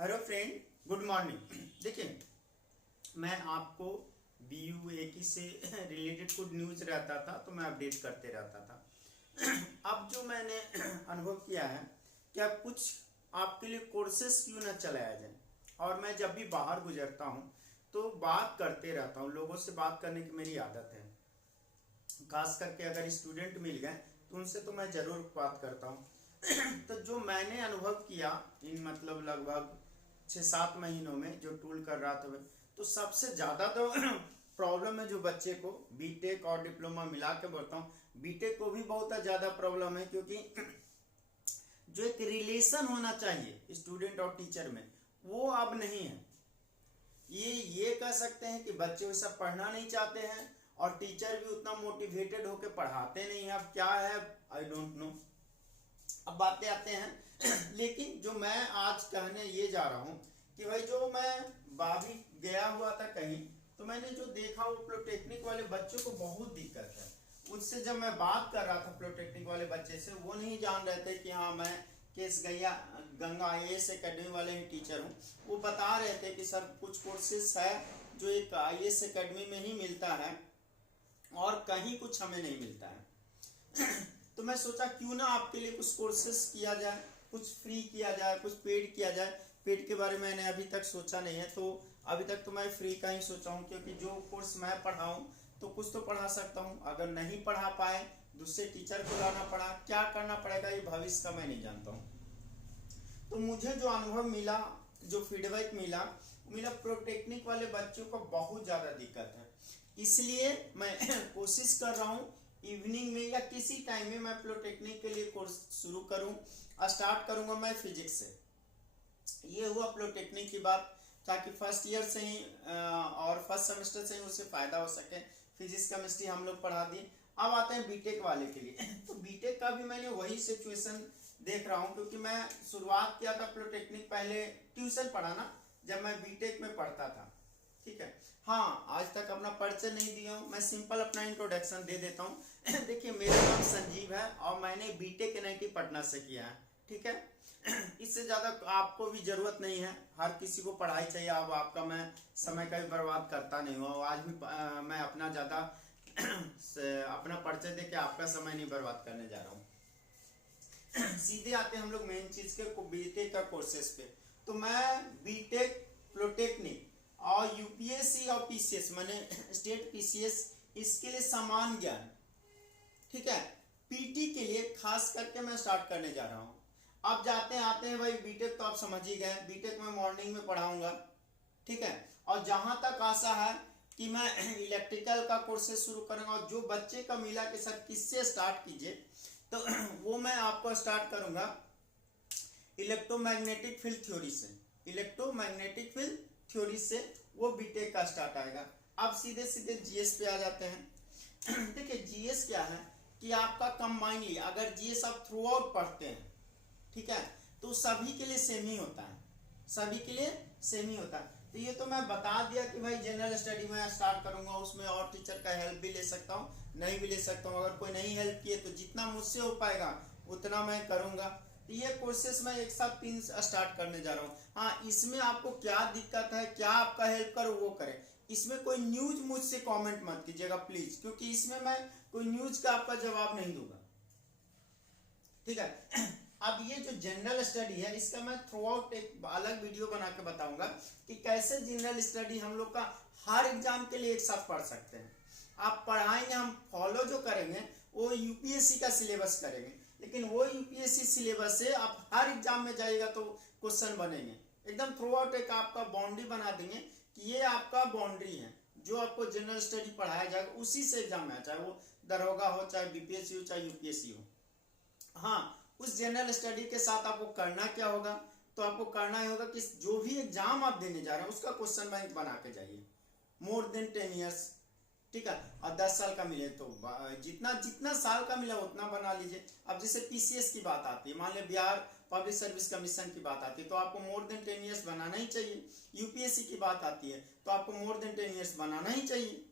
Hello friend, good morning. देखिए, मैं आपको BU-AKI से रिलेटेड कुछ न्यूज़ रहता था तो मैं अपडेट करते रहता था। अब जो मैंने अनुभव किया है कि अब कुछ आपके लिए कोर्सेस क्यों ना चलाया जाए। और मैं जब भी बाहर गुजरता हूँ तो बात करते रहता हूँ, लोगों से बात करने की मेरी आदत है। खास करके अगर स्टूडेंट मिल गए तो उनसे तो मैं ज़रूर बात करता हूँ। तो जो मैंने अनुभव किया इन मतलब लगभग 6-7 महीनों में जो टूल कर रहा था तो सबसे ज़्यादा तो प्रॉब्लम है जो बच्चे को बीटेक और डिप्लोमा मिला के बोलता हूँ। बीटेक को भी बहुत ज़्यादा प्रॉब्लम है क्योंकि जो एक रिलेशन होना चाहिए स्टूडेंट और टीचर में वो अब नहीं है। ये कह सकते हैं कि बच्चे वैसा पढ़ना नहीं चाहते हैं और टीचर भी उतना मोटिवेटेड होकर पढ़ाते नहीं है। अब क्या है आई डोंट नो। अब बातें आते हैं लेकिन जो मैं आज कहने ये जा रहा हूँ कि भाई जो मैं बाबी गया हुआ था कहीं तो मैंने जो देखा वो पॉलिटेक्निक वाले बच्चों को बहुत दिक्कत है। उससे जब मैं बात कर रहा था पॉलिटेक्निक वाले बच्चे से, वो नहीं जान रहे थे कि हाँ मैं केस गंगा IAS एकेडमी वाले ही टीचर हूँ। वो बता रहे थे कि सर कुछ कोर्सेस है जो एक IAS एकेडमी में ही मिलता है और कहीं कुछ हमें नहीं मिलता है। तो मैं सोचा क्यों ना आपके लिए कुछ कोर्सेस किया जाए, कुछ फ्री किया जाए, कुछ पेड किया जाए। पेड के बारे में मैंने अभी तक सोचा नहीं है, तो अभी तक तो मैं फ्री का ही सोचा हूँ क्योंकि जो कोर्स मैं पढ़ाऊँ तो कुछ तो पढ़ा सकता हूँ। अगर नहीं पढ़ा पाए दूसरे टीचर को लाना पड़ा, क्या करना पड़ेगा ये भविष्य का मैं नहीं जानता हूँ। तो मुझे जो अनुभव मिला, जो फीडबैक मिला पॉलिटेक्निक वाले बच्चों को बहुत ज़्यादा दिक्कत है। इसलिए मैं कोशिश कर रहा हूँ इवनिंग में या किसी टाइम में मैं पॉलिटेक्निक के लिए कोर्स शुरू करूँ। स्टार्ट करूँगा मैं फिजिक्स से। ये हुआ पॉलिटेक्निक की बात, ताकि फर्स्ट ईयर से ही और फर्स्ट सेमेस्टर से ही उसे फ़ायदा हो सके। फिजिक्स केमिस्ट्री हम लोग पढ़ा दिए। अब आते हैं बीटेक वाले के लिए। तो बीटेक का भी मैंने वही सिचुएशन देख रहा हूँ क्योंकि मैं शुरुआत किया था पॉलिटेक्निक पहले ट्यूशन पढ़ाना जब मैं बीटेक में पढ़ता था। ठीक है, हाँ आज तक अपना परिचय नहीं दिया हूँ, मैं सिंपल अपना इंट्रोडक्शन दे देता हूँ। देखिए, मेरा नाम संजीव है और मैंने बीटेक NIT पटना से किया है। ठीक है, इससे ज़्यादा आपको भी ज़रूरत नहीं है। हर किसी को पढ़ाई चाहिए। अब आपका मैं समय का भी बर्बाद करता नहीं हूँ। आज भी मैं अपना ज़्यादा अपना परिचय दे के आपका समय नहीं बर्बाद करने जा रहा हूँ। सीधे आते हैं हम लोग मेन चीज़ के बीटेक का कोर्सेज पे। तो मैं बीटेक पॉलिटेक्निक और UPSC और PCS मैंने स्टेट PCS इसके लिए समान ज्ञान, ठीक है, PT के लिए खास करके मैं स्टार्ट करने जा रहा हूँ। अब जाते हैं भाई बीटेक तो आप समझ ही गए, बीटेक में मॉर्निंग में पढ़ाऊंगा। ठीक है, और जहां तक आशा है कि मैं इलेक्ट्रिकल का कोर्सेज शुरू करूंगा और जो बच्चे का मिला कि सर किससे स्टार्ट कीजिए तो वो मैं आपको स्टार्ट करूंगा इलेक्ट्रोमैग्नेटिक फील्ड थ्योरी से। इलेक्ट्रोमैग्नेटिक फील्ड थ्योरी से वो बीटेक का स्टार्ट आएगा। अब सीधे सीधे GS पे आ जाते हैं। देखिए GS क्या है कि आपका कंबाइनली अगर GS आप थ्रू आउट पढ़ते हैं, ठीक है, तो सभी के लिए सेम ही होता है, सभी के लिए सेम ही होता है। तो ये तो मैं बता दिया कि भाई जनरल स्टडी में स्टार्ट करूंगा, उसमें और टीचर का हेल्प भी ले सकता हूँ, नहीं भी ले सकता हूँ। अगर कोई नहीं हेल्प किए तो जितना मुझसे हो पाएगा उतना मैं करूंगा। तो ये कोर्सेस मैं एक साथ 3 स्टार्ट करने जा रहा हूँ। हाँ, इसमें आपको क्या दिक्कत है, क्या आपका हेल्प करो वो करें। इसमें कोई न्यूज मुझसे कमेंट मत कीजिएगा प्लीज, क्योंकि इसमें मैं कोई न्यूज का आपका जवाब नहीं दूंगा। ठीक है, अब ये जो जनरल स्टडी है इसका मैं थ्रू आउट एक अलग वीडियो बना के बताऊंगा कि कैसे जनरल स्टडी हम लोग का हर एग्जाम के लिए एक साथ पढ़ सकते हैं। आप पढ़ाएंगे, हम फॉलो जो करेंगे वो UPSC का सिलेबस करेंगे, लेकिन वो UPSC सिलेबस से आप हर एग्जाम में जाइएगा तो क्वेश्चन बनेंगे। एकदम थ्रू आउट एक आपका बाउंड्री बना देंगे कि ये आपका बाउंड्री है जो आपको जनरल स्टडी पढ़ाया जाएगा, उसी से एग्जाम में, चाहे वो दरोगा हो, चाहे BPSC हो, चाहे UPSC हो। हाँ, उस जनरल स्टडी के साथ आपको करना क्या होगा, तो आपको करना ही होगा कि जो भी एग्जाम आप देने जा रहे हैं उसका क्वेश्चन बैंक बना के जाइए। मोर देन 10 ईयर्स, ठीक है, और 10 साल का मिले तो जितना जितना साल का मिला उतना बना लीजिए। अब जैसे PCS की बात आती है, मान लिया बिहार पब्लिक सर्विस कमीशन की बात आती है तो आपको मोर देन 10 ईयर्स बनाना ही चाहिए। UPSC की बात आती है तो आपको मोर देन 10 ईयर्स बनाना ही चाहिए।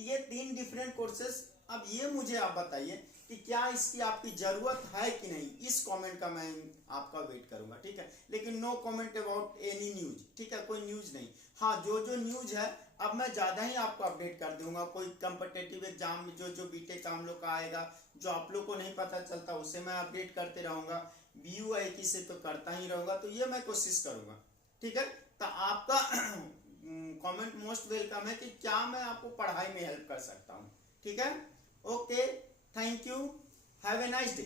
ये 3 डिफरेंट कोर्सेस। अब ये मुझे आप बताइए कि क्या इसकी आपकी जरूरत है कि नहीं, इस कमेंट का मैं आपका वेट करूंगा, ठीक है। लेकिन no comment about any news, ठीक है, कोई न्यूज नहीं। हाँ, जो न्यूज है अब मैं ज़्यादा ही आपको अपडेट कर दूंगा। कोई कम्पिटेटिव एग्जाम में जो बीटेक हम लोग का आएगा, जो आप लोग को नहीं पता चलता, उसे मैं अपडेट करते रहूंगा। BUAK से तो करता ही रहूंगा, तो ये मैं कोशिश करूंगा, ठीक है। तो आपका कमेंट मोस्ट वेलकम है कि क्या मैं आपको पढ़ाई में हेल्प कर सकता हूँ, ठीक है। Okay, thank you, have a nice day.